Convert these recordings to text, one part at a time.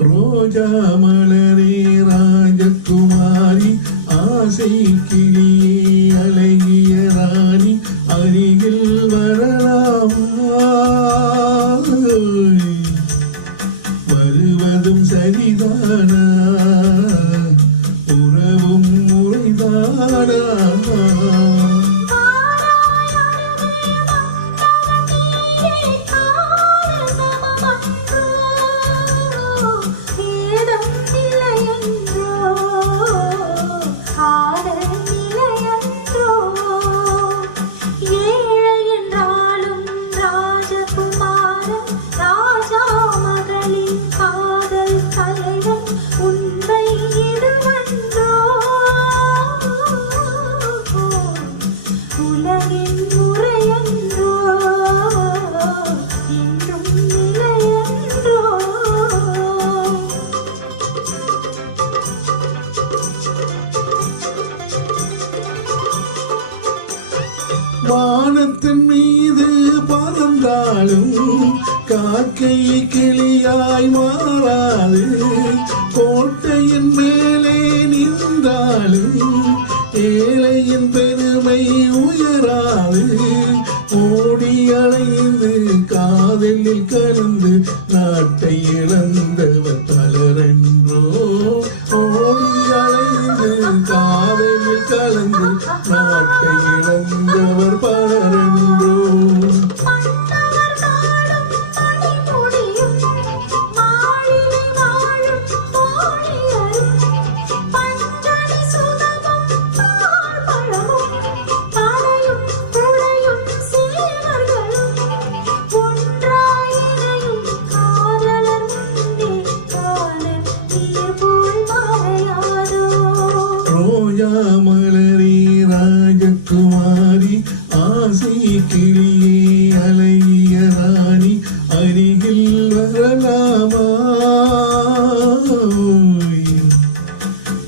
ரோஜா மலரே ராஜகுமாரி ஆசை கிளியே அழகிய ராணி அருகில் வரலாமா வருவதும் சரிதானா உறவும் முறைதானா வானத்தின் மீது பறந்தாலும் காக்கை கிளியாய் மாறாது கோட்டையின் மேலே நின்றாலும் ஏழையின் பெருமை உயராது ஓடி அலைந்து காதலில் கலந்து நாட்டை இழந்தவர் பலரென்றோ ஓடி அலைந்து காதலில் கலந்து நாட்டை இழந்தவர் பலரென்றோ மலரே ராஜகுமாரி ஆசை கிளியே அழகிய ராணி அருகில் வரலாமா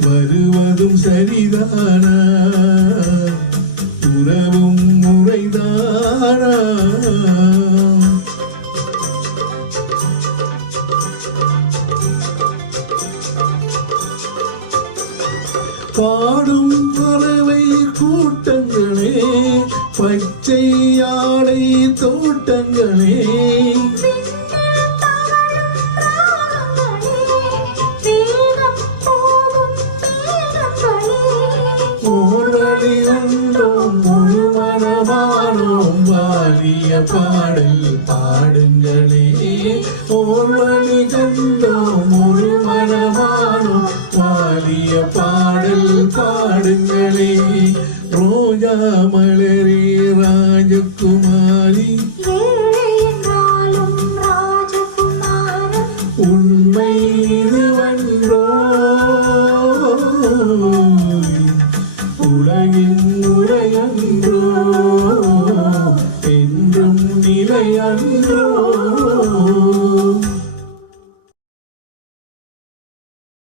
வருவதும் சரிதானா உறவும் முறைதானா பாடும் பறவை கூட்டங்களே பச்சை யாழை தோட்டங்களே ஓரளி உண்டோம் ஒரு மனமானோம் வாலிய பாடல் பாடுங்களே ஓர்வழி கண்டோம் ஒரு மனமானோம் வாலிய பாடல் பாடுங்களே ரோஜா மலரே ராஜகுமாரி ஏழை என்றாலும் ராஜகுமாரன் உண்மை